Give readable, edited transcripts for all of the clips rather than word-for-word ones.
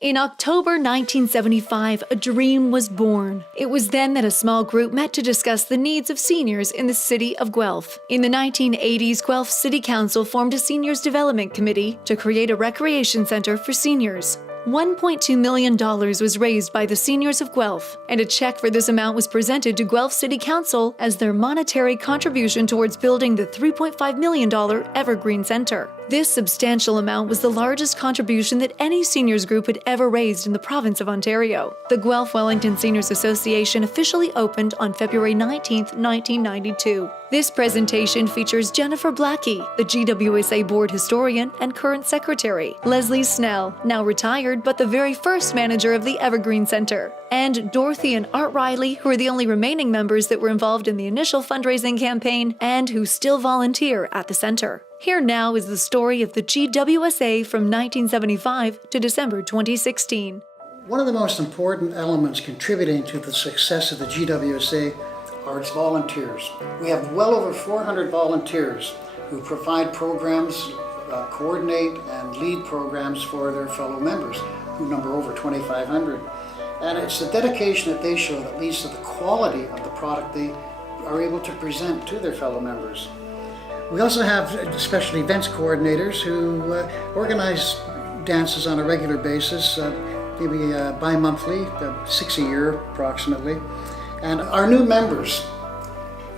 In October 1975, a dream was born. It was then that a small group met to discuss the needs of seniors in the city of Guelph. In the 1980s, Guelph City Council formed a Seniors Development Committee to create a recreation center for seniors. $1.2 million was raised by the seniors of Guelph, and a check for this amount was presented to Guelph City Council as their monetary contribution towards building the $3.5 million Evergreen Center. This substantial amount was the largest contribution that any seniors group had ever raised in the province of Ontario. The Guelph Wellington Seniors Association officially opened on February 19, 1992. This presentation features Jennifer Blackie, the GWSA board historian and current secretary, Leslie Snell, now retired but the very first manager of the Evergreen Center, and Dorothy and Art Riley, who are the only remaining members that were involved in the initial fundraising campaign and who still volunteer at the center. Here now is the story of the GWSA from 1975 to December 2016. One of the most important elements contributing to the success of the GWSA are its volunteers. We have well over 400 volunteers who provide programs, coordinate and lead programs for their fellow members, who number over 2,500. And it's the dedication that they show that leads to the quality of the product they are able to present to their fellow members. We also have special events coordinators who organize dances on a regular basis, maybe bi-monthly, 6 a year approximately. And our new members,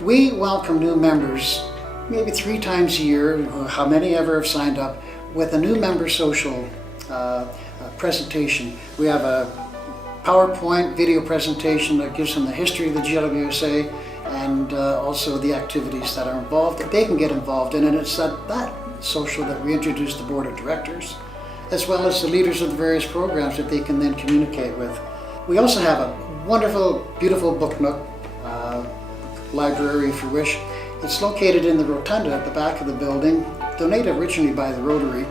we welcome new members maybe 3 times a year, how many ever have signed up, with a new member social presentation. We have a PowerPoint video presentation that gives them the history of the GWSA and also the activities that are involved that they can get involved in. And it's at that social that we introduce the board of directors, as well as the leaders of the various programs that they can then communicate with. We also have a wonderful, beautiful book nook, library if you wish. It's located in the rotunda at the back of the building, donated originally by the Rotary.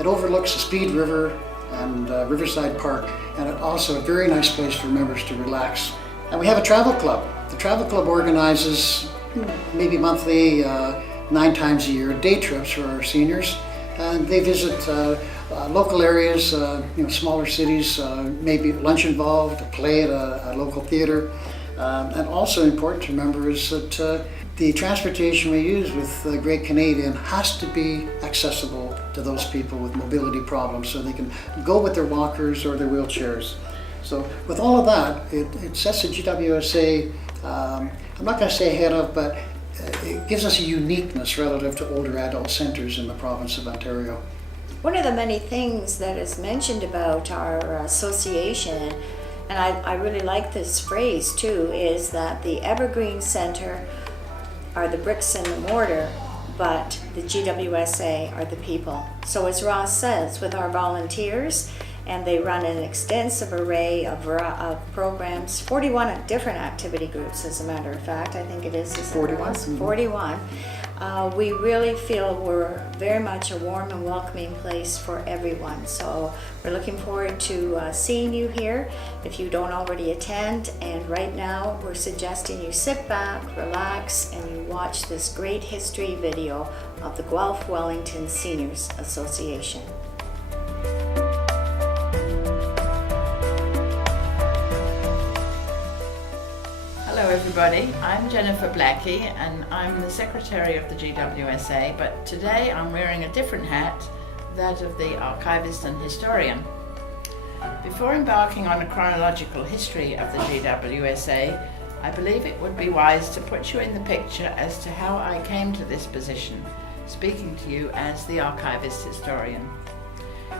It overlooks the Speed River and Riverside Park, and it's also a very nice place for members to relax. And we have a travel club. The travel club organizes maybe monthly, 9 times a year, day trips for our seniors. And they visit local areas, smaller cities, maybe lunch involved, a play at a local theater. And also important to remember is that the transportation we use with the Great Canadian has to be accessible to those people with mobility problems, so they can go with their walkers or their wheelchairs. So with all of that, it sets the GWSA, I'm not going to say ahead of, but it gives us a uniqueness relative to older adult centers in the province of Ontario. One of the many things that is mentioned about our association, and I really like this phrase too, is that the Evergreen Center are the bricks and the mortar, but the GWSA are the people. So as Ross says, with our volunteers, and they run an extensive array of programs, 41 different activity groups, as a matter of fact. I think it is 41. 41. We really feel we're very much a warm and welcoming place for everyone. So we're looking forward to seeing you here if you don't already attend. And right now we're suggesting you sit back, relax, and you watch this great history video of the Guelph Wellington Seniors Association. Hello everybody, I'm Jennifer Blackie and I'm the Secretary of the GWSA, but today I'm wearing a different hat, that of the archivist and historian. Before embarking on a chronological history of the GWSA, I believe it would be wise to put you in the picture as to how I came to this position, speaking to you as the archivist historian.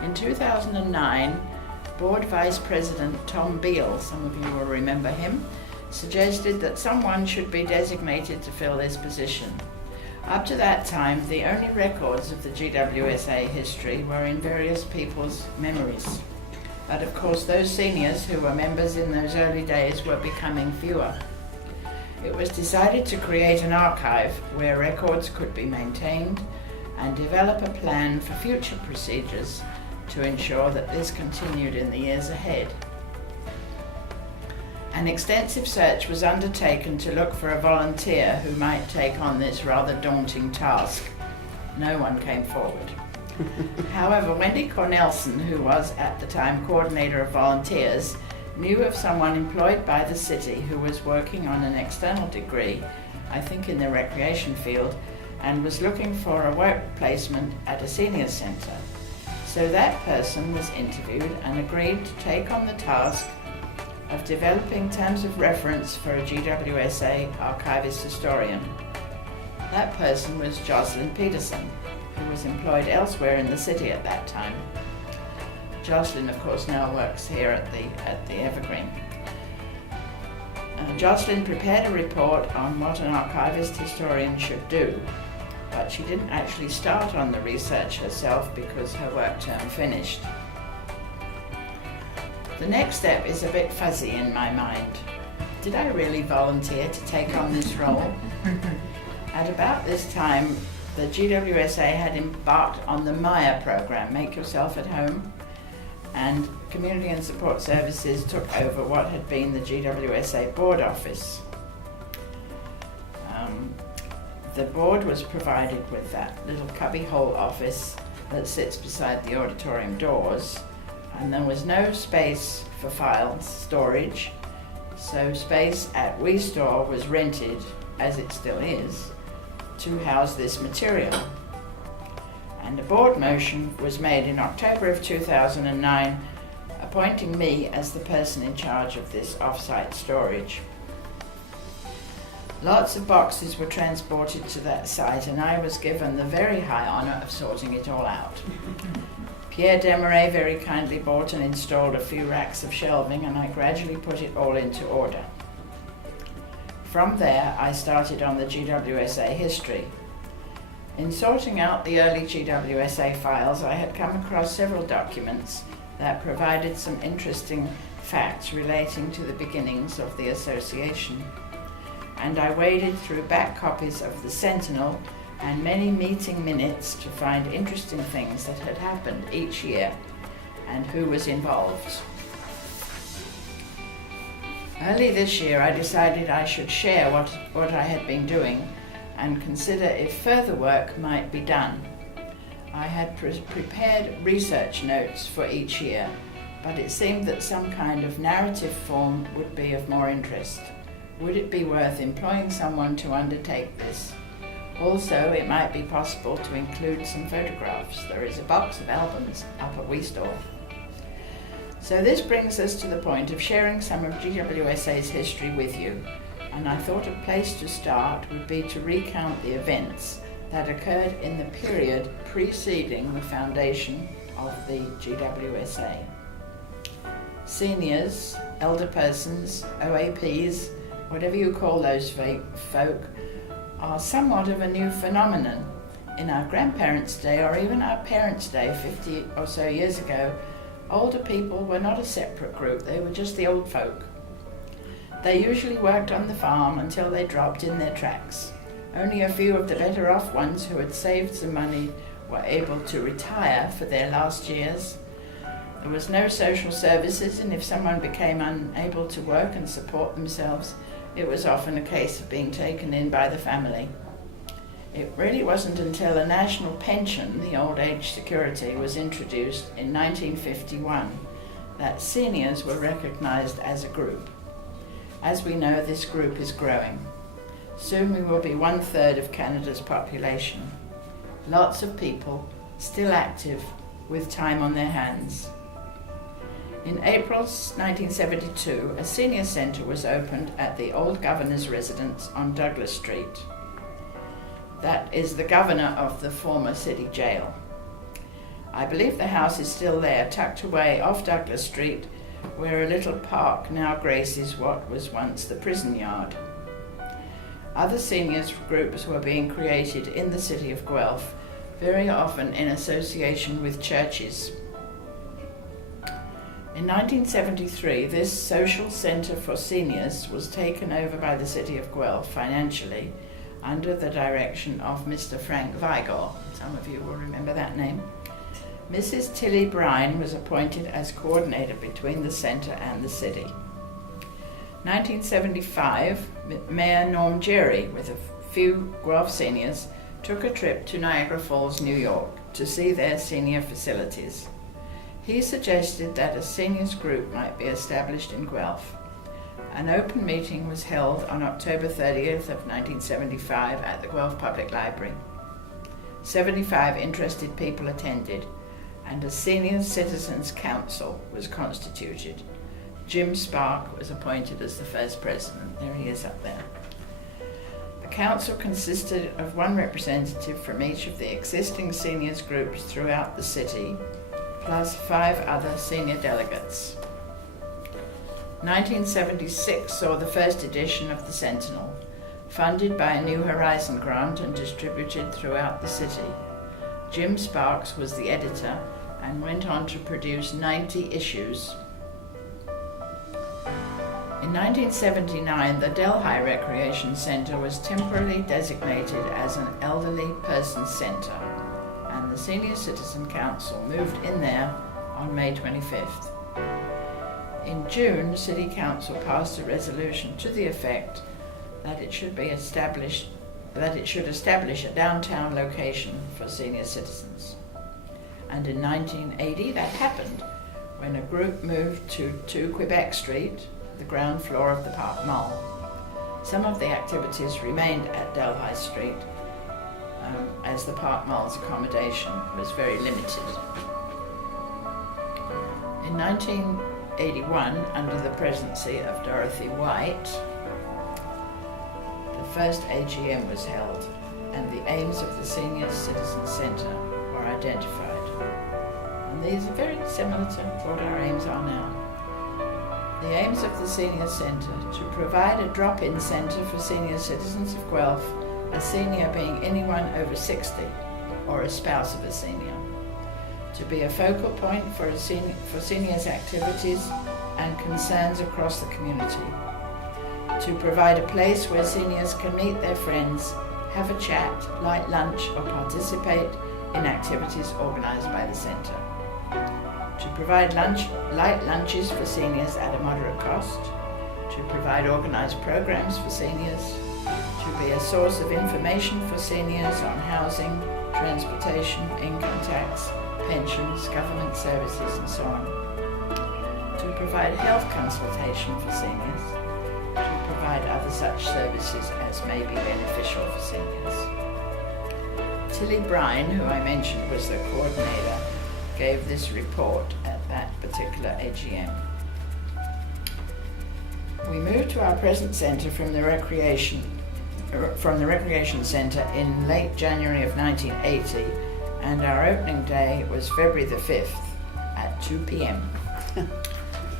In 2009, Board Vice President Tom Beale, some of you will remember him, suggested that someone should be designated to fill this position. Up to that time, the only records of the GWSA history were in various people's memories. But of course, those seniors who were members in those early days were becoming fewer. It was decided to create an archive where records could be maintained and develop a plan for future procedures to ensure that this continued in the years ahead. An extensive search was undertaken to look for a volunteer who might take on this rather daunting task. No one came forward. However, Wendy Cornelson, who was at the time coordinator of volunteers, knew of someone employed by the city who was working on an external degree, I think in the recreation field, and was looking for a work placement at a senior centre. So that person was interviewed and agreed to take on the task of developing terms of reference for a GWSA archivist historian. That person was Jocelyn Peterson, who was employed elsewhere in the city at that time. Jocelyn, of course, now works here at the Evergreen. Jocelyn prepared a report on what an archivist historian should do, but she didn't actually start on the research herself because her work term finished. The next step is a bit fuzzy in my mind. Did I really volunteer to take on this role? At about this time, the GWSA had embarked on the Maya program, Make Yourself at Home, and Community and Support Services took over what had been the GWSA board office. The board was provided with that little cubbyhole office that sits beside the auditorium doors, and there was no space for file storage, so space at We Store was rented, as it still is, to house this material. And a board motion was made in October of 2009, appointing me as the person in charge of this off-site storage. Lots of boxes were transported to that site, and I was given the very high honour of sorting it all out. Pierre Desmarais very kindly bought and installed a few racks of shelving, and I gradually put it all into order. From there, I started on the GWSA History. In sorting out the early GWSA files, I had come across several documents that provided some interesting facts relating to the beginnings of the association. And I waded through back copies of the Sentinel and many meeting minutes to find interesting things that had happened each year and who was involved. Early this year, I decided I should share what I had been doing and consider if further work might be done. I had prepared research notes for each year, but it seemed that some kind of narrative form would be of more interest. Would it be worth employing someone to undertake this? Also, it might be possible to include some photographs. There is a box of albums up at We Store. So this brings us to the point of sharing some of GWSA's history with you, and I thought a place to start would be to recount the events that occurred in the period preceding the foundation of the GWSA. Seniors, elder persons, OAPs, whatever you call those folk, are somewhat of a new phenomenon. In our grandparents' day, or even our parents' day 50 or so years ago, older people were not a separate group, they were just the old folk. They usually worked on the farm until they dropped in their tracks. Only a few of the better off ones who had saved some money were able to retire for their last years. There was no social services, and if someone became unable to work and support themselves, it was often a case of being taken in by the family. It really wasn't until a national pension, the old age security, was introduced in 1951 that seniors were recognised as a group. As we know, this group is growing. Soon we will be 1/3 of Canada's population. Lots of people still active with time on their hands. In April 1972, a senior centre was opened at the old governor's residence on Douglas Street. That is the governor of the former city jail. I believe the house is still there, tucked away off Douglas Street, where a little park now graces what was once the prison yard. Other seniors groups were being created in the city of Guelph, very often in association with churches. In 1973, this social centre for seniors was taken over by the city of Guelph financially under the direction of Mr. Frank Weigel. Some of you will remember that name. Mrs. Tilly Brine was appointed as coordinator between the centre and the city. 1975, Mayor Norm Jerry, with a few Guelph seniors, took a trip to Niagara Falls, New York, to see their senior facilities. He suggested that a seniors group might be established in Guelph. An open meeting was held on October 30th of 1975 at the Guelph Public Library. 75 interested people attended, and a Senior Citizens Council was constituted. Jim Spark was appointed as the first president. There he is up there. The council consisted of one representative from each of the existing seniors groups throughout the city, plus 5 other senior delegates. 1976 saw the first edition of the Sentinel, funded by a New Horizon grant and distributed throughout the city. Jim Sparks was the editor and went on to produce 90 issues. In 1979, the Delhi Recreation Centre was temporarily designated as an elderly persons centre, and the Senior Citizen Council moved in there on May 25th. In June, City Council passed a resolution to the effect that it should establish a downtown location for senior citizens. And in 1980 that happened when a group moved to 2 Quebec Street, the ground floor of the Park Mall. Some of the activities remained at Delhi Street as the Park Mall's accommodation was very limited. In 1981, under the presidency of Dorothy White, the first AGM was held and the aims of the Senior Citizen Centre were identified. And these are very similar to what our aims are now. The aims of the Senior Centre: to provide a drop-in centre for senior citizens of Guelph, a senior being anyone over 60 or a spouse of a senior; to be a focal point for seniors' activities and concerns across the community; to provide a place where seniors can meet their friends, have a chat, light lunch, or participate in activities organised by the centre; to provide light lunches for seniors at a moderate cost; to provide organised programs for seniors; to be a source of information for seniors on housing, transportation, income tax, pensions, government services, and so on; to provide health consultation for seniors; to provide other such services as may be beneficial for seniors. Tilly Brine, who I mentioned was the coordinator, gave this report at that particular AGM. We moved to our present centre from the recreation centre in late January of 1980, and our opening day was February the 5th at 2 p.m.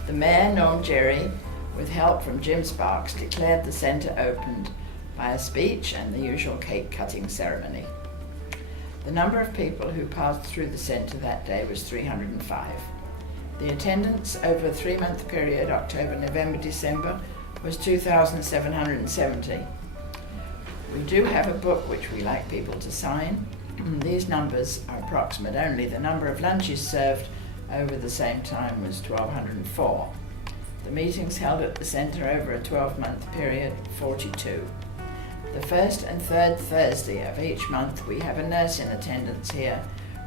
The Mayor, Norm Jerry, with help from Jim Sparks, declared the centre opened by a speech and the usual cake cutting ceremony. The number of people who passed through the centre that day was 305. The attendance over a 3-month period, October, November, December, was 2,770. We do have a book which we like people to sign. These numbers are approximate only. The number of lunches served over the same time was 1,204. The meetings held at the centre over a 12-month period, 42. The first and third Thursday of each month we have a nurse in attendance here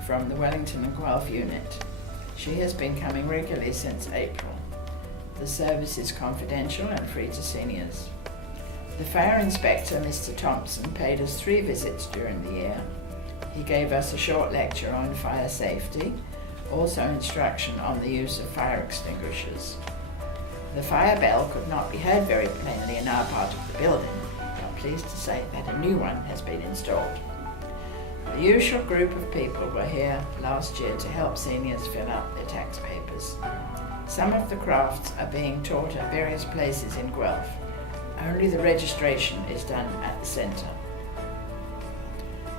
from the Wellington and Guelph unit. She has been coming regularly since April. The service is confidential and free to seniors. The fire inspector, Mr. Thompson, paid us 3 visits during the year. He gave us a short lecture on fire safety, also instruction on the use of fire extinguishers. The fire bell could not be heard very plainly in our part of the building. I'm pleased to say that a new one has been installed. The usual group of people were here last year to help seniors fill out their tax papers. Some of the crafts are being taught at various places in Guelph. Only the registration is done at the centre.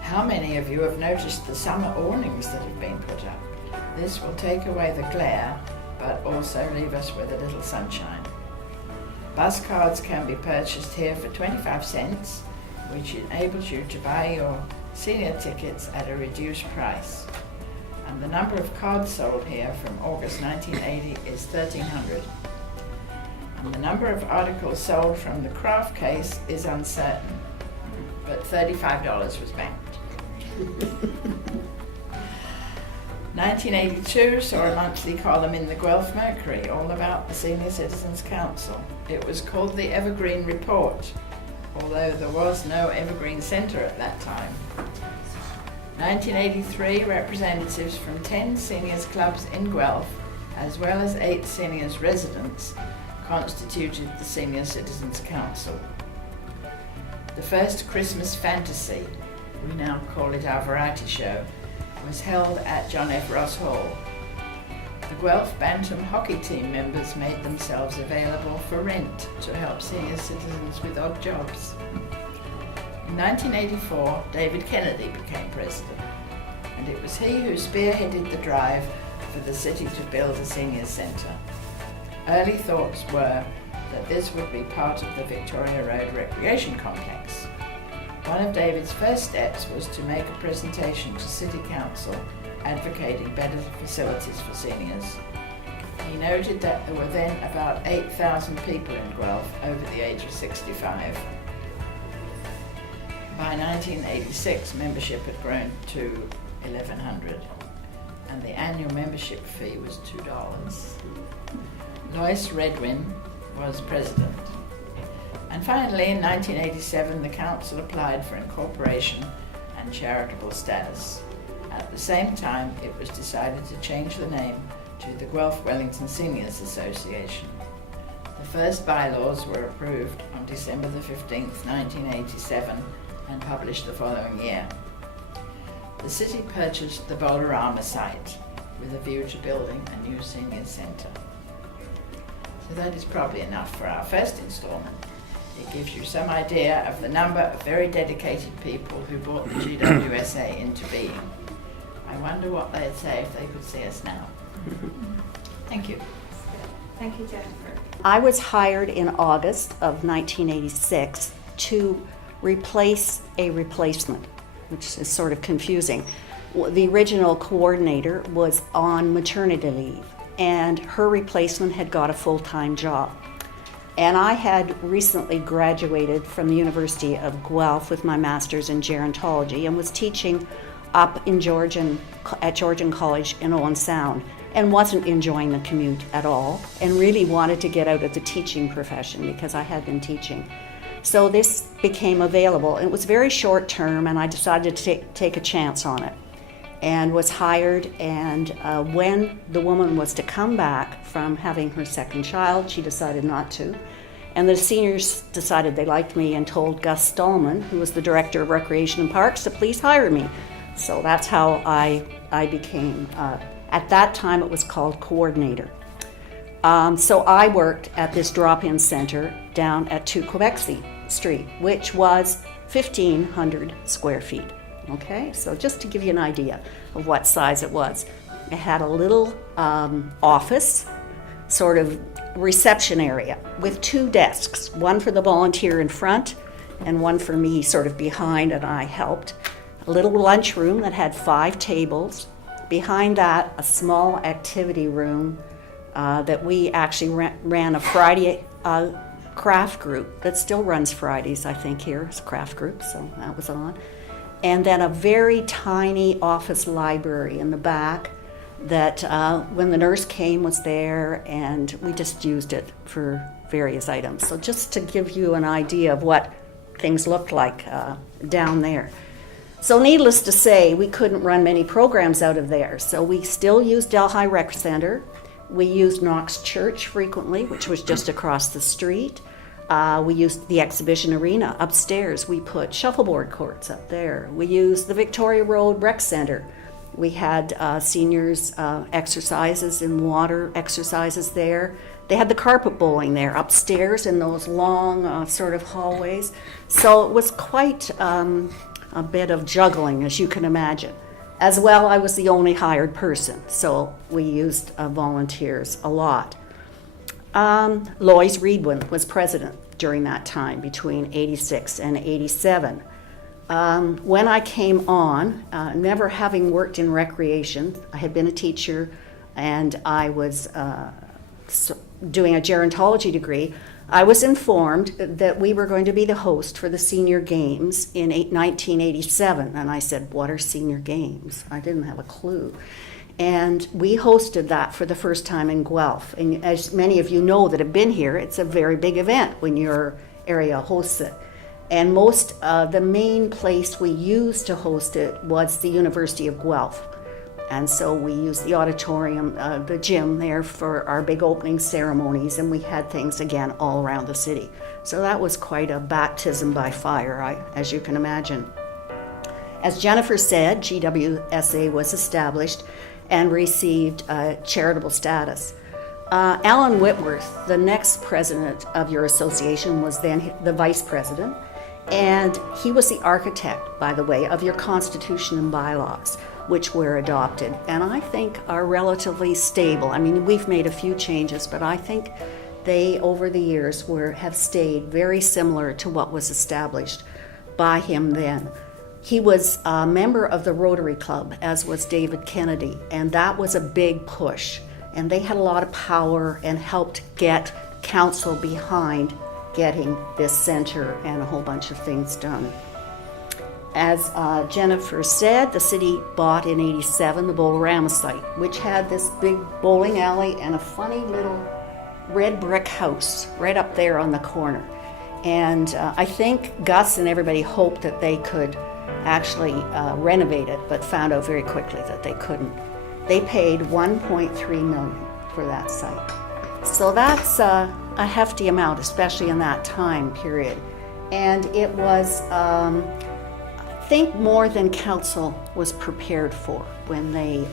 How many of you have noticed the summer awnings that have been put up? This will take away the glare, but also leave us with a little sunshine. Bus cards can be purchased here for 25 cents, which enables you to buy your senior tickets at a reduced price. And the number of cards sold here from August 1980 is 1,300. And the number of articles sold from the craft case is uncertain, but $35 was banked. 1982 saw a monthly column in the Guelph Mercury all about the Senior Citizens Council. It was called the Evergreen Report, although there was no Evergreen Centre at that time. 1983, representatives from 10 seniors clubs in Guelph, as well as 8 seniors residents, constituted the Senior Citizens Council. The first Christmas fantasy, we now call it our variety show, was held at John F. Ross Hall. The Guelph Bantam hockey team members made themselves available for rent to help senior citizens with odd jobs. In 1984, David Kennedy became president, and it was he who spearheaded the drive for the city to build a senior centre. Early thoughts were that this would be part of the Victoria Road Recreation Complex. One of David's first steps was to make a presentation to City Council advocating better facilities for seniors. He noted that there were then about 8,000 people in Guelph over the age of 65. By 1986, membership had grown to 1,100, and the annual membership fee was $2. Lois Redwin was president. And finally, in 1987, the council applied for incorporation and charitable status. At the same time, it was decided to change the name to the Guelph Wellington Seniors Association. The first bylaws were approved on December the 15th, 1987, and published the following year. The city purchased the Bolorama site with a view to building a new senior centre. So that is probably enough for our first instalment. It gives you some idea of the number of very dedicated people who brought the GWSA into being. I wonder what they'd say if they could see us now. Thank you. Thank you, Jennifer. I was hired in August of 1986 to replace a replacement, which is sort of confusing. The original coordinator was on maternity leave, and her replacement had got a full-time job. And I had recently graduated from the University of Guelph with my master's in gerontology and was teaching up in at Georgian College in Owen Sound, and wasn't enjoying the commute at all, and really wanted to get out of the teaching profession because I had been teaching. So this became available. It was very short term, and I decided to take a chance on it, and was hired. And when the woman was to come back from having her second child, she decided not to. And the seniors decided they liked me and told Gus Stallman, who was the director of Recreation and Parks, to please hire me. So that's how I became, at that time it was called coordinator. So I worked at this drop-in center down at 2 Quebec Street, which was 1,500 square feet. Okay, so just to give you an idea of what size it was. It had a little office, sort of reception area with 2 desks, one for the volunteer in front and one for me sort of behind, and I helped. A little lunchroom that had 5 tables. Behind that, a small activity room that we actually ran a Friday craft group that still runs Fridays, I think, here. It's a craft group, so that was on. And then a very tiny office library in the back that when the nurse came was there, and we just used it for various items. So just to give you an idea of what things looked like down there. So needless to say, we couldn't run many programs out of there. So we still used Delhi Rec Center. We used Knox Church frequently, which was just across the street. We used the exhibition arena upstairs. We put shuffleboard courts up there. We used the Victoria Road Rec Center. We had seniors exercises and water exercises there. They had the carpet bowling there upstairs in those long sort of hallways. So it was quite a bit of juggling, as you can imagine. As well, I was the only hired person, so we used volunteers a lot. Lois Redwin was president during that time, between 86 and 87. When I came on, never having worked in recreation, I had been a teacher and I was doing a gerontology degree, I was informed that we were going to be the host for the senior games in 1987. And I said, what are senior games? I didn't have a clue. And we hosted that for the first time in Guelph. And as many of you know that have been here, it's a very big event when your area hosts it. And the main place we used to host it was the University of Guelph. And so we used the auditorium, the gym there for our big opening ceremonies, and we had things again all around the city. So that was quite a baptism by fire, as you can imagine. As Jennifer said, GWSA was established and received charitable status. Alan Whitworth, the next president of your association, was then the vice president, and he was the architect, by the way, of your constitution and bylaws, which were adopted, and I think are relatively stable. I mean, we've made a few changes, but I think they, over the years, have stayed very similar to what was established by him then. He was a member of the Rotary Club, as was David Kennedy, and that was a big push. And they had a lot of power and helped get council behind getting this center and a whole bunch of things done. As Jennifer said, the city bought in '87 the Bolorama site, which had this big bowling alley and a funny little red brick house right up there on the corner. And I think Gus and everybody hoped that they could actually renovate it, but found out very quickly that they couldn't. They paid $1.3 million for that site. So that's a hefty amount, especially in that time period. And it was, I think, more than council was prepared for when they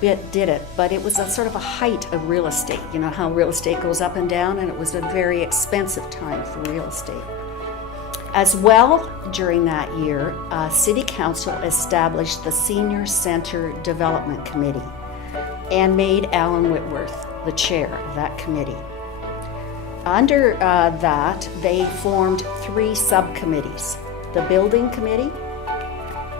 did it. But it was a sort of a height of real estate. You know how real estate goes up and down, and it was a very expensive time for real estate. As well, during that year, City Council established the Senior Center Development Committee and made Alan Whitworth the chair of that committee. Under that, they formed 3 subcommittees, the Building Committee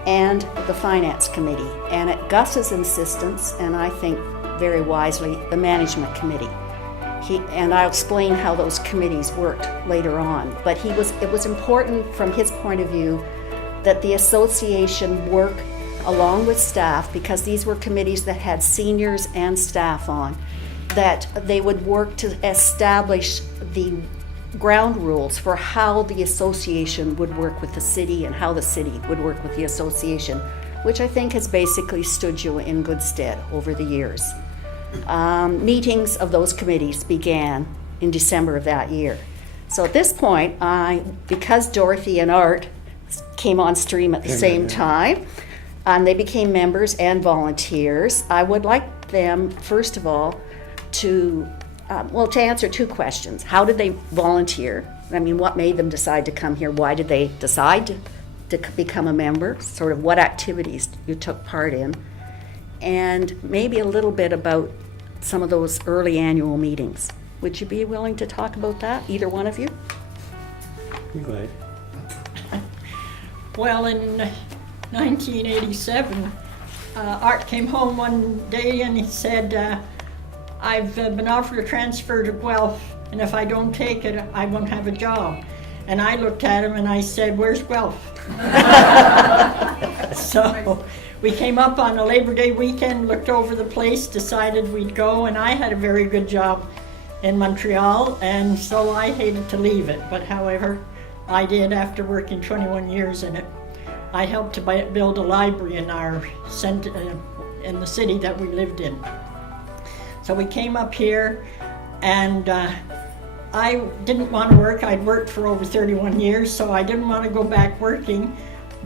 and the Finance Committee, and at Gus's insistence, and I think very wisely, the Management Committee. And I'll explain how those committees worked later on. But it was important from his point of view that the association work along with staff, because these were committees that had seniors and staff on, that they would work to establish the ground rules for how the association would work with the city and how the city would work with the association, which I think has basically stood you in good stead over the years. Meetings of those committees began in December of that year. So at this point, because Dorothy and Art came on stream at the same time, and they became members and volunteers, I would like them, first of all, to answer 2 questions. How did they volunteer? I mean, what made them decide to come here? Why did they decide to become a member? Sort of what activities you took part in? And maybe a little bit about some of those early annual meetings. Would you be willing to talk about that, either one of you? Go ahead. Well, in 1987, Art came home one day and he said, I've been offered a transfer to Guelph, and if I don't take it, I won't have a job. And I looked at him and I said, where's Guelph? So we came up on a Labor Day weekend, looked over the place, decided we'd go, and I had a very good job in Montreal, and so I hated to leave it. But however, I did after working 21 years in it. I helped to build a library in our center, in the city that we lived in. So we came up here, and I didn't want to work. I'd worked for over 31 years, so I didn't want to go back working.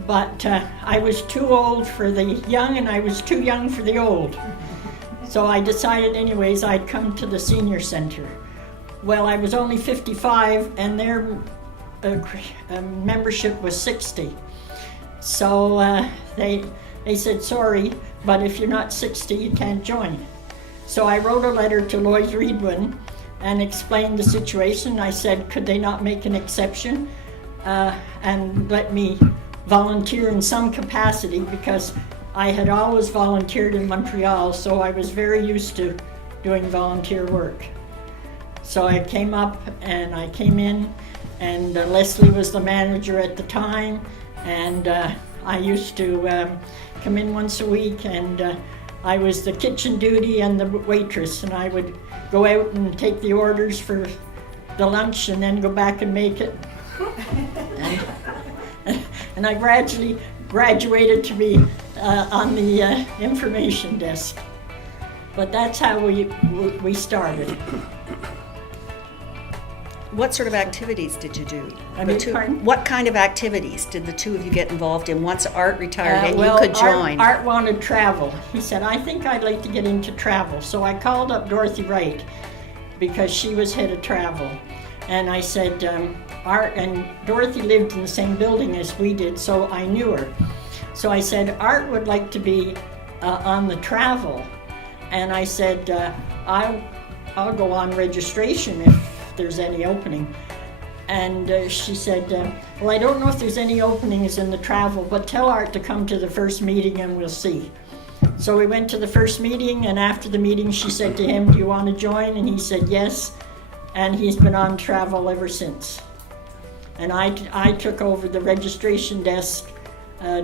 But I was too old for the young, and I was too young for the old. So I decided anyways I'd come to the senior center. Well, I was only 55, and their membership was 60. So they said, sorry, but if you're not 60, you can't join. So I wrote a letter to Lois Reedwin and explained the situation. I said, could they not make an exception and let me volunteer in some capacity, because I had always volunteered in Montreal, so I was very used to doing volunteer work. So I came up and I came in, and Leslie was the manager at the time, and I used to come in once a week, and I was the kitchen duty and the waitress, and I would go out and take the orders for the lunch and then go back and make it. And I gradually graduated to be on the information desk. But that's how we started. What sort of activities did you do? I beg your pardon? What kind of activities did the two of you get involved in once Art retired and Well, you could join? Art wanted travel. He said, I think I'd like to get into travel. So I called up Dorothy Wright because she was head of travel. And I said, Art and Dorothy lived in the same building as we did, so I knew her. So I said, Art would like to be on the travel. And I said, I'll go on registration if there's any opening. And she said, well, I don't know if there's any openings in the travel, but tell Art to come to the first meeting and we'll see. So we went to the first meeting, and after the meeting she said to him, do you want to join? And he said yes, and he's been on travel ever since. And I took over the registration desk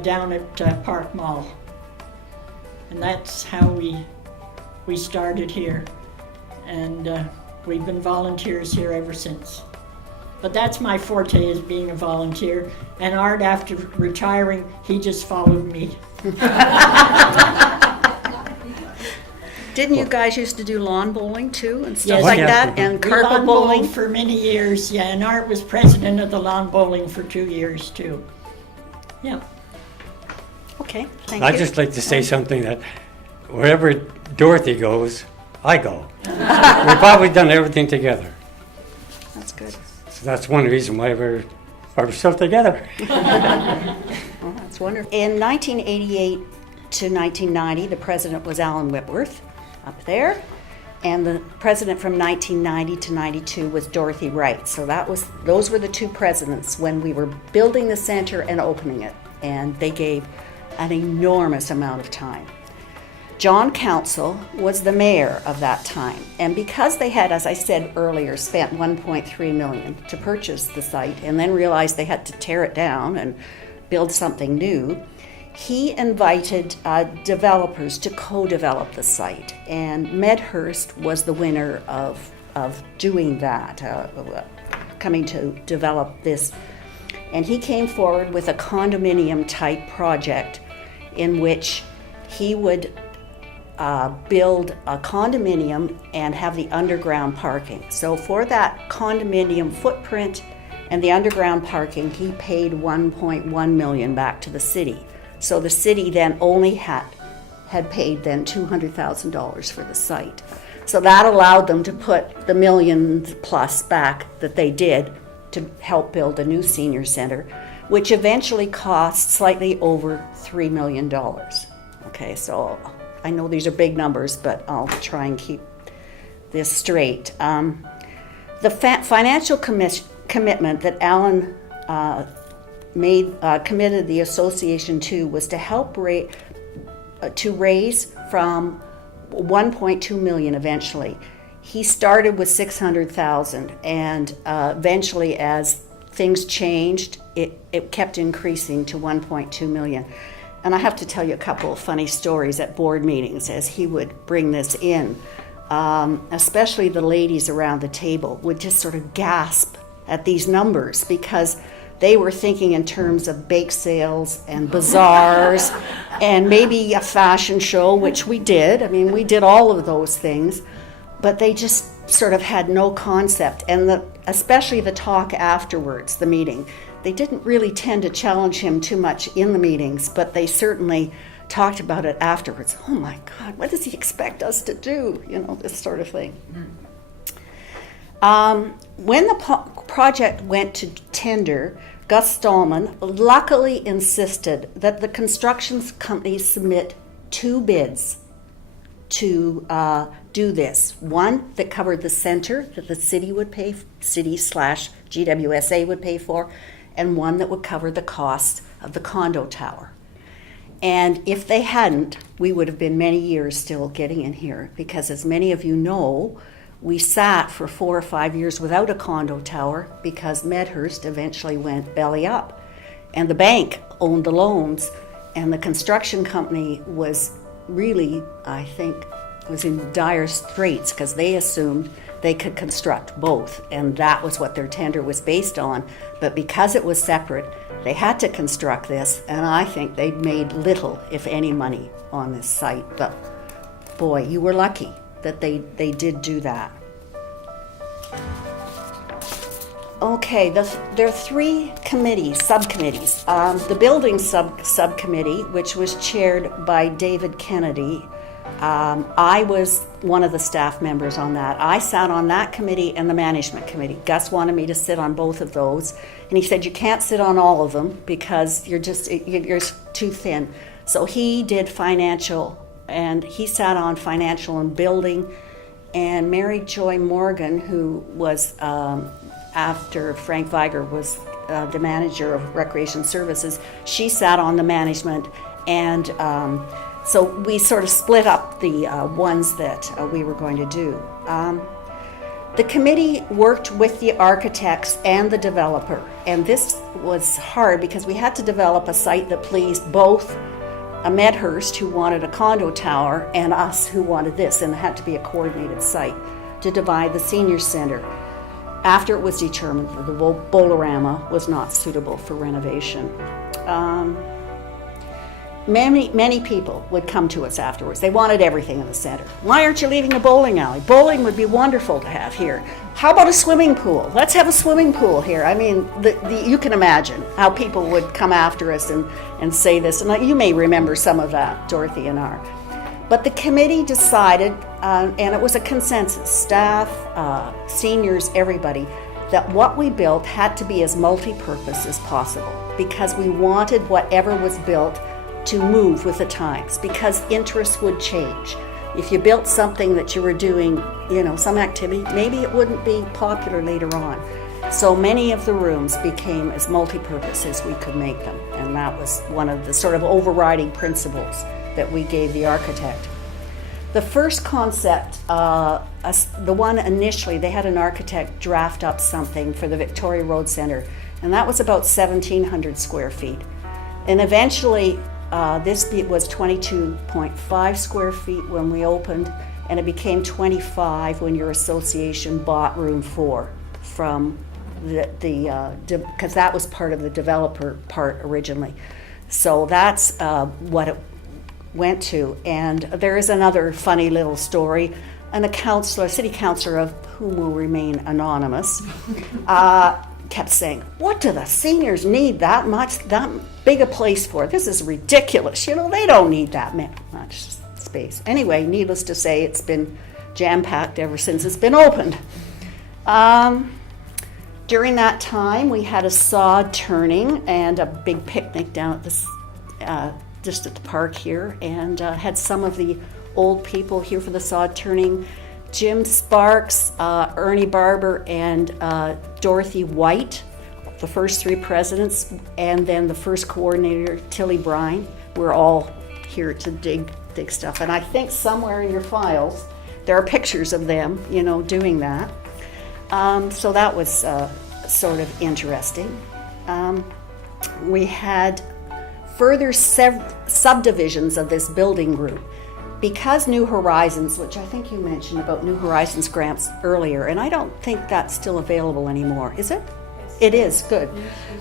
down at Park Mall. And that's how we started here. And we've been volunteers here ever since. But that's my forte, is being a volunteer. And Art, after retiring, he just followed me. Didn't you guys used to do lawn bowling too and stuff Yes. like Yeah. that? And We carpet lawn bowling? bowled for many years, yeah, and Art was president of the lawn bowling for 2 years too. Yeah. Okay, thank I'd you. just like to say something that wherever Dorothy goes, I go. We've probably done everything together. That's good. So that's one reason why we're still together. Well, that's wonderful. In 1988 to 1990, the president was Alan Whitworth up there, and the president from 1990 to 92 was Dorothy Wright. So those were the two presidents when we were building the center and opening it, and they gave an enormous amount of time. John Council was the mayor of that time, and because they had, as I said earlier, spent $1.3 million to purchase the site and then realized they had to tear it down and build something new, he invited developers to co-develop the site, and Medhurst was the winner of doing that, coming to develop this. And he came forward with a condominium type project in which he would build a condominium and have the underground parking. So for that condominium footprint and the underground parking, he paid $1.1 million back to the city. So the city then only had paid then $200,000 for the site. So that allowed them to put the $1 million plus back that they did to help build a new senior center, which eventually cost slightly over $3 million. Okay, so I know these are big numbers, but I'll try and keep this straight. The financial commitment that Alan committed the association to was to help raise from 1.2 million eventually. He started with 600,000, and eventually, as things changed, it kept increasing to 1.2 million. And I have to tell you a couple of funny stories at board meetings as he would bring this in. Especially the ladies around the table would just sort of gasp at these numbers because they were thinking in terms of bake sales and bazaars and maybe a fashion show, which we did. I mean, we did all of those things, but they just sort of had no concept. And especially the talk afterwards, the meeting, they didn't really tend to challenge him too much in the meetings, but they certainly talked about it afterwards. Oh my God, what does he expect us to do? You know, this sort of thing. When the project went to tender, Gus Stallman luckily insisted that the construction company submit 2 bids to do this. One that covered the center that the city would pay, city/GWSA would pay for, and one that would cover the cost of the condo tower. And if they hadn't, we would have been many years still getting in here, because as many of you know, we sat for 4 or 5 years without a condo tower because Medhurst eventually went belly up. And the bank owned the loans, and the construction company was really, I think, was in dire straits because they assumed they could construct both, and that was what their tender was based on. But because it was separate, they had to construct this, and I think they made little, if any, money on this site. But boy, you were lucky that they did do that. Okay, there are three subcommittees. The building subcommittee, which was chaired by David Kennedy. I was one of the staff members on that. I sat on that committee and the management committee. Gus wanted me to sit on both of those, and he said you can't sit on all of them because you're too thin. So he did financial, and he sat on financial and building. And Mary Joy Morgan, who was after Frank Viger was the manager of Recreation Services, she sat on the management, and so we sort of split up the ones that we were going to do. The committee worked with the architects and the developer, and this was hard because we had to develop a site that pleased both Medhurst, who wanted a condo tower, and us, who wanted this, and it had to be a coordinated site to divide the senior center. After it was determined that the Bolorama was not suitable for renovation. Many people would come to us afterwards. They wanted everything in the center. Why aren't you leaving the bowling alley? Bowling would be wonderful to have here. How about a swimming pool? Let's have a swimming pool here. I mean, you can imagine how people would come after us and say this. And you may remember some of that, Dorothy and I. But the committee decided, and it was a consensus, staff, seniors, everybody, that what we built had to be as multi-purpose as possible because we wanted whatever was built to move with the times because interests would change. If you built something that you were doing, some activity, maybe it wouldn't be popular later on. So many of the rooms became as multi-purpose as we could make them, and that was one of the sort of overriding principles that we gave the architect. The first concept, the one initially, they had an architect draft up something for the Victoria Road Centre, and that was about 1,700 square feet. And eventually, this was 22.5 square feet when we opened, and it became 25 when your association bought room 4 from because that was part of the developer part originally. So that's what it went to. And there is another funny little story. A city councillor, of whom will remain anonymous, kept saying, "What do the seniors need that big a place for? This is ridiculous. They don't need that much space." Anyway, needless to say, it's been jam-packed ever since it's been opened. During that time, we had a sod turning and a big picnic down at this, just at the park here, and had some of the old people here for the sod turning. Jim Sparks, Ernie Barber, and Dorothy White, the first 3 presidents, and then the first coordinator, Tilly Brine, were all here to dig stuff. And I think somewhere in your files, there are pictures of them, doing that. So that was sort of interesting. We had further subdivisions of this building group. Because New Horizons, which I think you mentioned about New Horizons grants earlier, and I don't think that's still available anymore, is it? Yes. It is, good.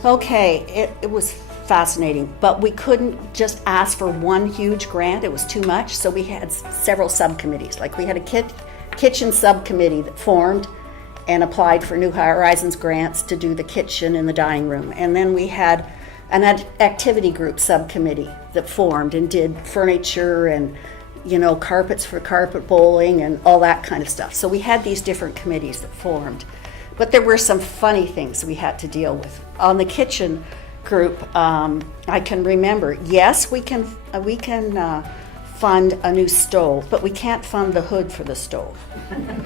Okay, it was fascinating, but we couldn't just ask for one huge grant, it was too much, so we had several subcommittees. Like we had a kitchen subcommittee that formed and applied for New Horizons grants to do the kitchen and the dining room. And then we had an activity group subcommittee that formed and did furniture and carpets for carpet bowling and all that kind of stuff. So we had these different committees that formed. But there were some funny things we had to deal with. On the kitchen group, I can remember, yes, we can fund a new stove, but we can't fund the hood for the stove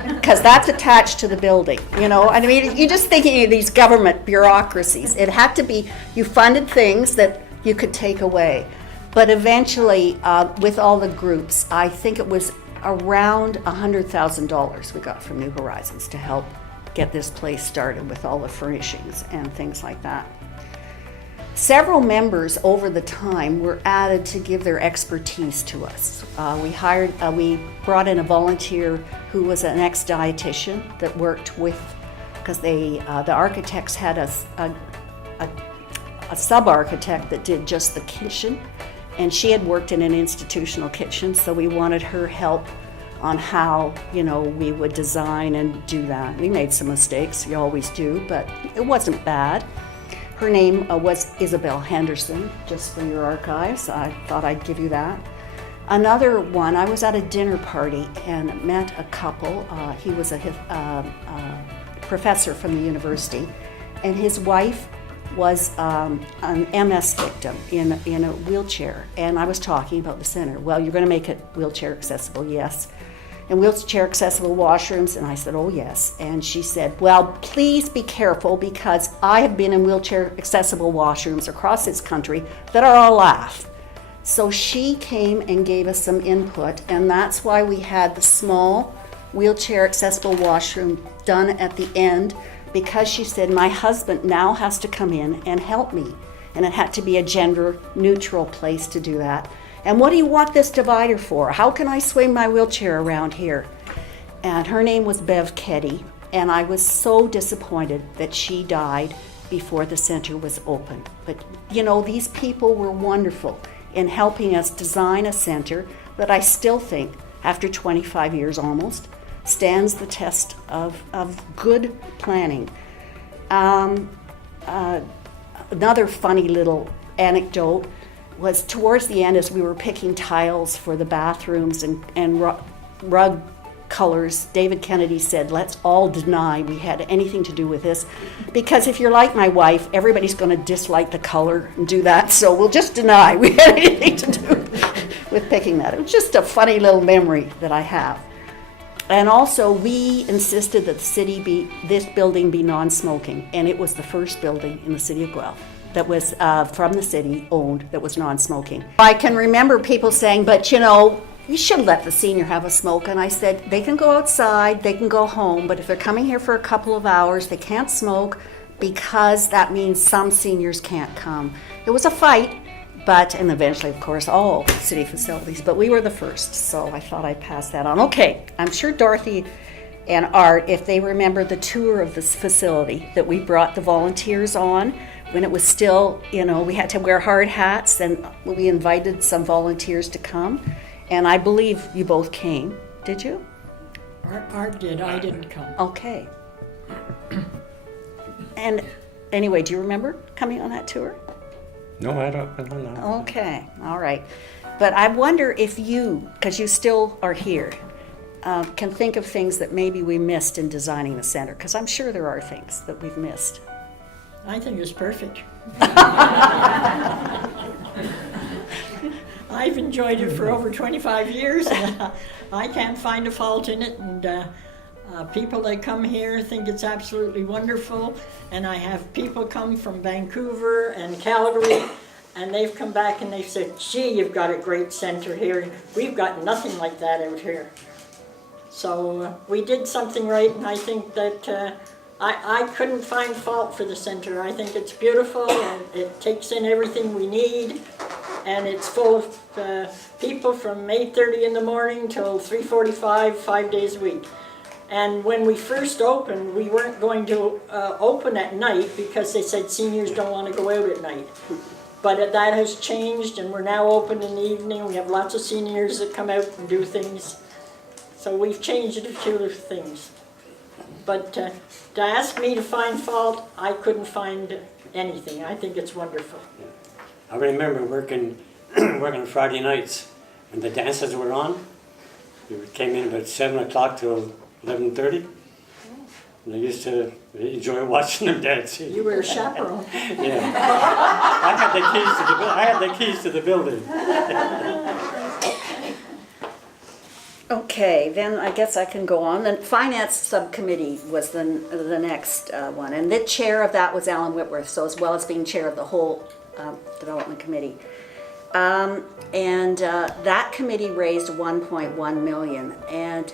because that's attached to the building, I mean, you're just thinking of these government bureaucracies. It had to be, you funded things that you could take away. But eventually, with all the groups, I think it was around $100,000 we got from New Horizons to help get this place started with all the furnishings and things like that. Several members over the time were added to give their expertise to us. We brought in a volunteer who was an ex-dietitian that worked with, because the architects had a sub-architect that did just the kitchen, and she had worked in an institutional kitchen, so we wanted her help on how, we would design and do that. We made some mistakes, you always do, but it wasn't bad. Her name was Isabel Henderson, just for your archives. I thought I'd give you that. Another one, I was at a dinner party and met a couple. He was a professor from the university, and his wife was an MS victim in a wheelchair. And I was talking about the center. Well, you're going to make it wheelchair accessible, yes. And wheelchair accessible washrooms, and I said, oh yes. And she said, well, please be careful, because I have been in wheelchair accessible washrooms across this country that are all laugh. So she came and gave us some input, and that's why we had the small wheelchair accessible washroom done at the end, because she said, my husband now has to come in and help me. And it had to be a gender neutral place to do that. And what do you want this divider for? How can I swing my wheelchair around here? And her name was Bev Keddy, and I was so disappointed that she died before the center was open. But these people were wonderful in helping us design a center that I still think, after 25 years almost, stands the test of good planning. Another funny little anecdote was towards the end, as we were picking tiles for the bathrooms and rug colors, David Kennedy said, let's all deny we had anything to do with this, because if you're like my wife, everybody's going to dislike the color and do that, so we'll just deny we had anything to do with picking that. It was just a funny little memory that I have. And also, we insisted that this building be non-smoking, and it was the first building in the city of Guelph that was from the city owned that was non-smoking. I can remember people saying, but you should let the senior have a smoke. And I said, they can go outside, they can go home, but if they're coming here for a couple of hours, they can't smoke, because that means some seniors can't come. It was a fight, and eventually, of course, all city facilities, but we were the first, so I thought I'd pass that on. Okay, I'm sure Dorothy and Art, if they remember the tour of this facility that we brought the volunteers on, when it was still, we had to wear hard hats, and we invited some volunteers to come, and I believe you both came. Did you? Art did, I didn't come. Okay. And anyway, do you remember coming on that tour? No, I don't know. Okay, all right. But I wonder if you, because you still are here, can think of things that maybe we missed in designing the center, because I'm sure there are things that we've missed. I think it's perfect. I've enjoyed it for over 25 years, and I can't find a fault in it, and people that come here think it's absolutely wonderful, and I have people come from Vancouver and Calgary, and they've come back and they've said, gee, you've got a great center here. We've got nothing like that out here. So we did something right, and I think that I couldn't find fault for the center. I think it's beautiful, and it takes in everything we need, and it's full of people from 8:30 in the morning till 3:45, 5 days a week. And when we first opened, we weren't going to open at night because they said seniors don't want to go out at night. But that has changed, and we're now open in the evening. We have lots of seniors that come out and do things. So we've changed a few things. But to ask me to find fault, I couldn't find anything. I think it's wonderful. I remember working Friday nights when the dances were on. We came in about 7 o'clock till 11:30. And I used to enjoy watching them dance. You were a chaperone. Yeah. I had the keys to the building. Okay, then I guess I can go on. The Finance Subcommittee was the next one, and the chair of that was Alan Whitworth, so as well as being chair of the whole Development Committee. And that committee raised $1.1 million, and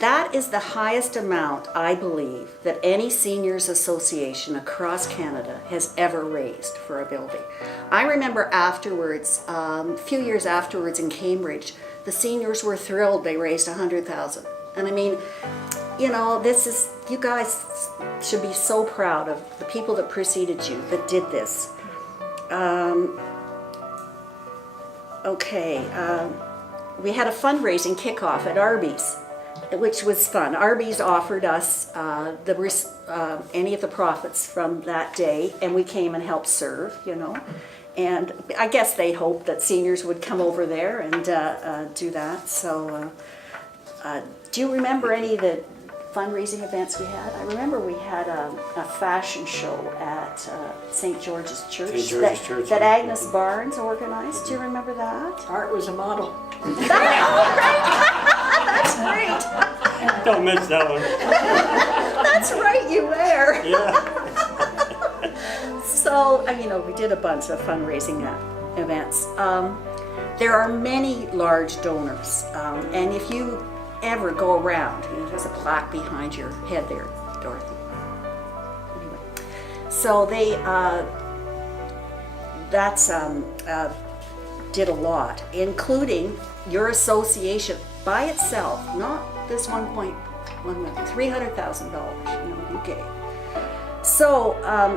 That is the highest amount, I believe, that any seniors association across Canada has ever raised for a building. I remember afterwards, a few years afterwards in Cambridge, the seniors were thrilled they raised $100,000. And I mean, you know, you guys should be so proud of the people that preceded you that did this. We had a fundraising kickoff at Arby's, which was fun. Arby's offered us any of the profits from that day, and we came and helped serve, you know. And I guess they hoped that seniors would come over there and do that. So, do you remember any of the fundraising events we had? I remember we had a fashion show at St. George's Church, that Agnes Barnes organized. Do you remember that? Art was a model. That's great. Don't miss that one. That's right, you were. Yeah. So, you know, we did a bunch of fundraising events. There are many large donors, and if you ever go around, you know, there's a plaque behind your head there, Dorothy. Anyway, so they did a lot, including your association by itself, not this 1.1 $300,000, you know, you gave. So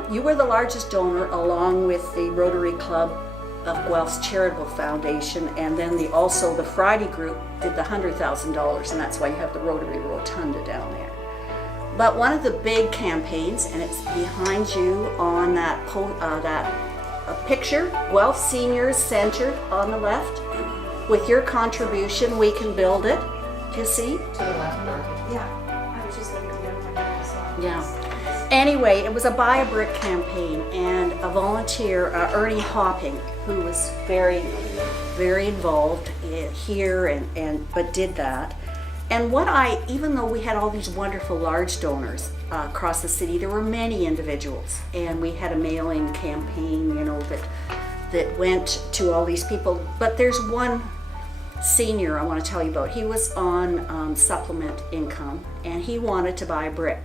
you were the largest donor, along with the Rotary Club of Guelph's Charitable Foundation, and then also the Friday group did the $100,000, and that's why you have the Rotary Rotunda down there. But one of the big campaigns, and it's behind you on that picture, Guelph Seniors Center on the left. With your contribution, we can build it. Do you see? To the left, Dorothy. Yeah, I was just looking at the other one. Yeah. Anyway, it was a Buy a Brick campaign, and a volunteer, Ernie Hopping, who was very, very involved here but did that. And even though we had all these wonderful large donors across the city, there were many individuals, and we had a mailing campaign, you know, that went to all these people. But there's one senior I want to tell you about. He was on supplement income, and he wanted to buy a brick.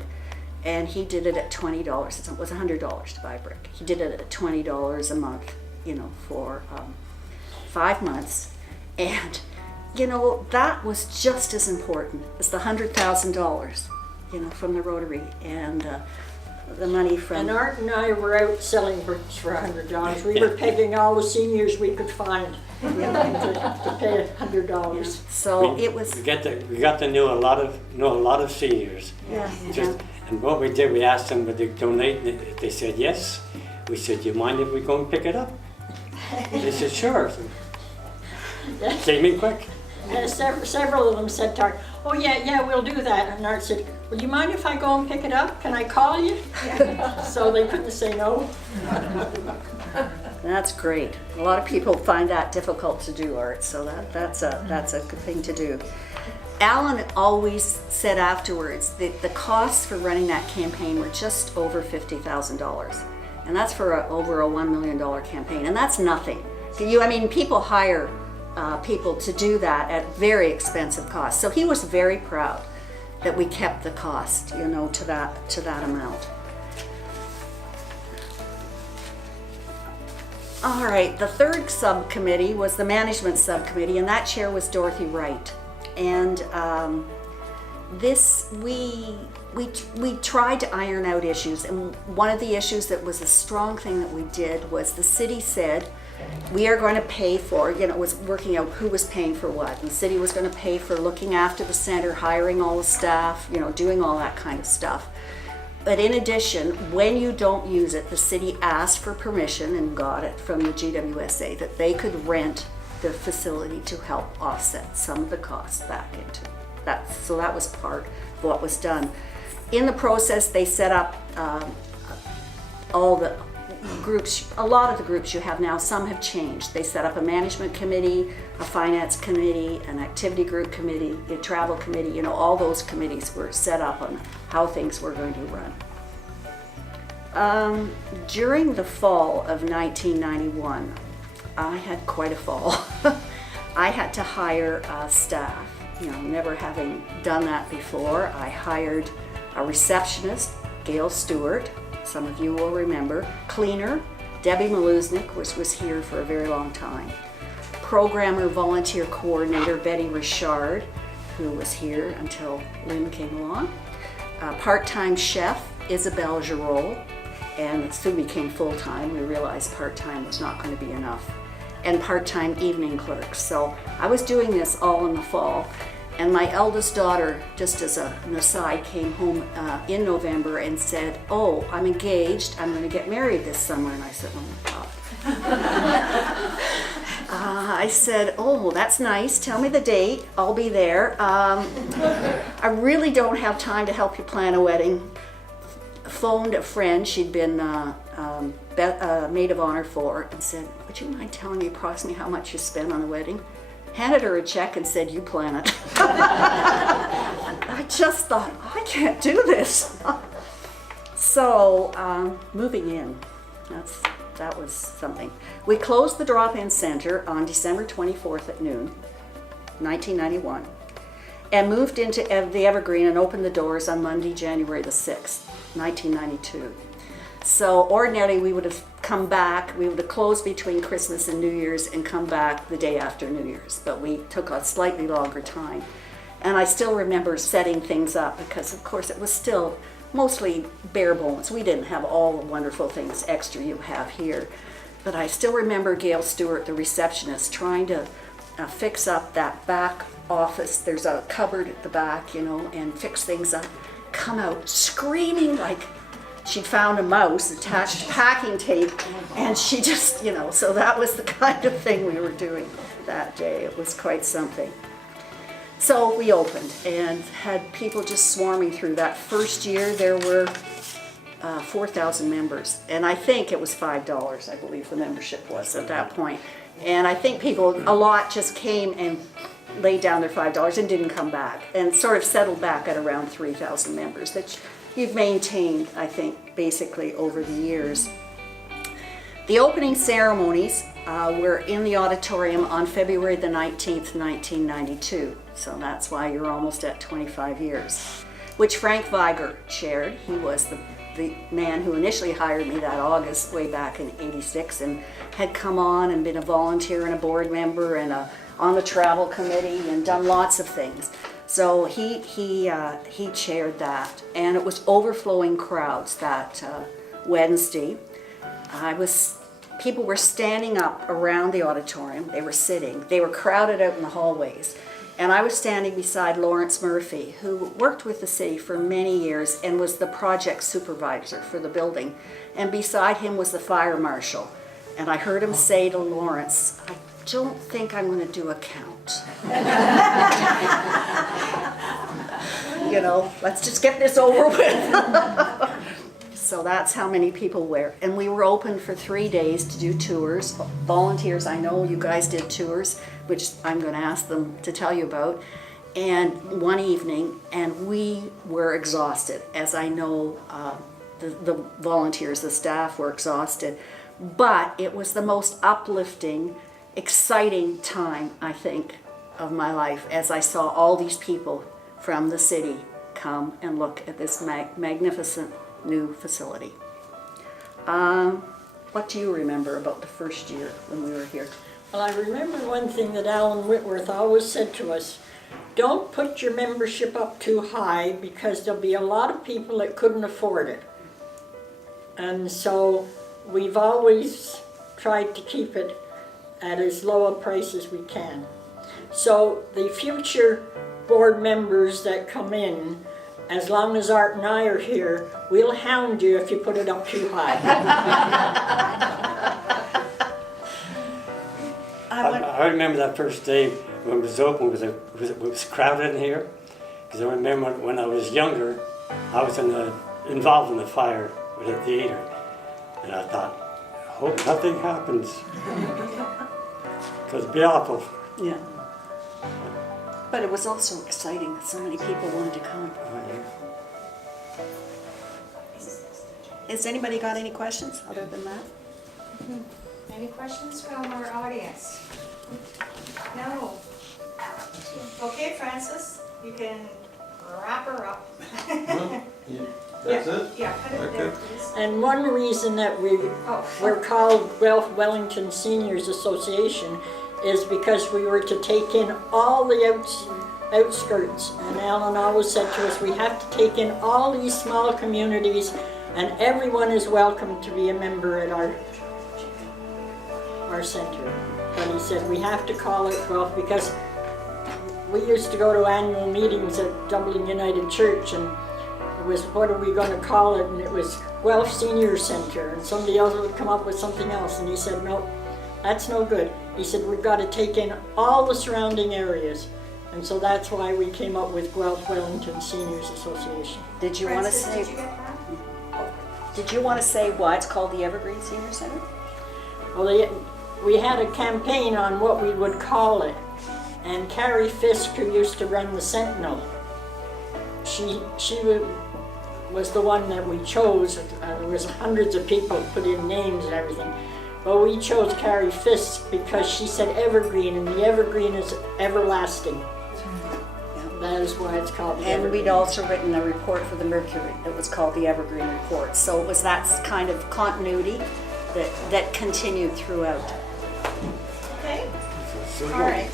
And he did it at $20. It was $100 to buy a brick. He did it at $20 a month, you know, for 5 months. And, you know, that was just as important as the $100,000, you know, from the Rotary and the money from... And Art and I were out selling bricks for $100. We were pegging all the seniors we could find to pay $100. So it was... We got to know a lot of seniors. Yeah. And what we did, we asked them would they donate. They said yes. We said, "You mind if we go and pick it up?" They said, "Sure." So came in quick. And several of them said to Art, "Oh yeah, we'll do that." And Art said, "Would you mind if I go and pick it up? Can I call you?" So they couldn't say no. That's great. A lot of people find that difficult to do, Art. So that's a good thing to do. Alan always said afterwards that the costs for running that campaign were just over $50,000, and that's for over a $1 million campaign, and that's nothing. People hire people to do that at very expensive costs. So he was very proud that we kept the cost, you know, to that amount. All right, the third subcommittee was the management subcommittee, and that chair was Dorothy Wright. And we tried to iron out issues, and one of the issues that was a strong thing that we did was the city said we are going to pay for, you know, it was working out who was paying for what. And the city was going to pay for looking after the center, hiring all the staff, you know, doing all that kind of stuff. But in addition, when you don't use it, the city asked for permission and got it from the GWSA that they could rent the facility to help offset some of the costs back into that. So that was part of what was done. In the process, they set up all the groups, a lot of the groups you have now, some have changed. They set up a management committee, a finance committee, an activity group committee, a travel committee, you know, all those committees were set up on how things were going to run. During the fall of 1991, I had quite a fall. I had to hire staff, never having done that before, I hired a receptionist, Gail Stewart, some of you will remember, cleaner, Debbie Maluznik, which was here for a very long time, programmer, volunteer coordinator, Betty Richard, who was here until Lynn came along, part-time chef, Isabel Giroux, and it soon became full-time. We realized part-time was not going to be enough, and part-time evening clerks. So I was doing this all in the fall, and my eldest daughter, just as an aside, came home in November and said, "Oh, I'm engaged, I'm going to get married this summer." And I said, "Oh my God." I said, "Oh, that's nice, tell me the date, I'll be there. I really don't have time to help you plan a wedding." Phoned a friend she'd been maid of honor for and said, "Would you mind telling me approximately how much you spent on the wedding?" Handed her a check and said, "You plan it." I just thought, I can't do this. So moving in, that was something. We closed the drop-in center on December 24th at noon, 1991, and moved into the Evergreen and opened the doors on Monday, January the 6th, 1992. So ordinarily we would have come back, we would have closed between Christmas and New Year's and come back the day after New Year's, but we took a slightly longer time. And I still remember setting things up because of course it was still mostly bare bones. We didn't have all the wonderful things extra you have here. But I still remember Gail Stewart, the receptionist, trying to fix up that back office. There's a cupboard at the back, and fix things up. Come out screaming like she'd found a mouse attached to packing tape, and she just, so that was the kind of thing we were doing that day. It was quite something. So we opened and had people just swarming through. That first year there were 4,000 members, and I think it was $5, I believe the membership was at that point. And I think a lot just came and laid down their $5 and didn't come back, and sort of settled back at around 3,000 members that you've maintained, I think, basically over the years. The opening ceremonies were in the auditorium on February the 19th, 1992. So that's why you're almost at 25 years, which Frank Viger chaired. He was the man who initially hired me that August way back in '86 and had come on and been a volunteer and a board member and on the travel committee and done lots of things. So he chaired that, and it was overflowing crowds that Wednesday. People were standing up around the auditorium. They were sitting. They were crowded out in the hallways. And I was standing beside Lawrence Murphy, who worked with the city for many years and was the project supervisor for the building. And beside him was the fire marshal. And I heard him say to Lawrence, "I don't think I'm going to do a count." Let's just get this over with. So that's how many people were. And we were open for 3 days to do tours. Volunteers, I know you guys did tours, which I'm going to ask them to tell you about. And one evening, and we were exhausted, as I know the volunteers, the staff were exhausted. But it was the most uplifting, exciting time, I think, of my life, as I saw all these people from the city come and look at this magnificent new facility. What do you remember about the first year when we were here? Well, I remember one thing that Alan Whitworth always said to us: don't put your membership up too high, because there'll be a lot of people that couldn't afford it. And so we've always tried to keep it at as low a price as we can. So the future board members that come in, as long as Art and I are here, we'll hound you if you put it up too high. I remember that first day when it was open, it was crowded in here. Because I remember when I was younger, I was involved in the fire with the theater. And I thought, I hope nothing happens. Because it'd be awful. Yeah. But it was also exciting that so many people wanted to come. Has anybody got any questions other than that? Any questions from our audience? No. Okay, Francis, you can wrap her up. That's it? Yeah, put it there, please. And one reason that we're called Guelph Wellington Seniors Association is because we were to take in all the outskirts. And Alan always said to us, we have to take in all these small communities, and everyone is welcome to be a member at our center. But he said we have to call it Guelph because we used to go to annual meetings at Dublin United Church, and it was, what are we going to call it? And it was Guelph Senior Center, and somebody else would come up with something else, and he said, no, that's no good. He said, we've got to take in all the surrounding areas. And so that's why we came up with Guelph Wellington Seniors Association. Did you want to Francis, say? did you get that? Did you want to say why it's called the Evergreen Senior Center? Well, we had a campaign on what we would call it, and Carrie Fisk, who used to run the Sentinel, she was the one that we chose. There was hundreds of people put in names and everything, but we chose Carrie Fisk because she said evergreen, and the evergreen is everlasting. That is why it's called the And Evergreen. we'd also written a report for the Mercury that was called the Evergreen Report. So it was that kind of continuity that continued throughout. Okay, all right.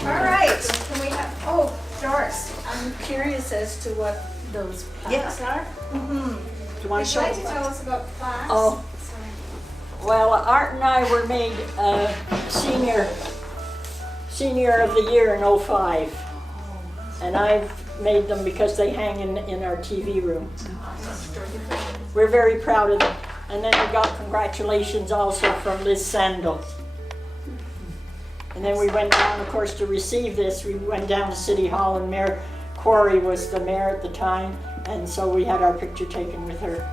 All right, can we have, oh, Doris, I'm curious as to what those plaques are. Do you want Would to you show like to us? tell us about plaques? Oh. Well, Art and I were made senior of the year in '05. And I've made them because they hang in our TV room. We're very proud of them. And then we got congratulations also from Liz Sandel. And then we went down, of course, to receive this. We went down to City Hall, and Mayor Quarry was the mayor at the time. And so we had our picture taken with her.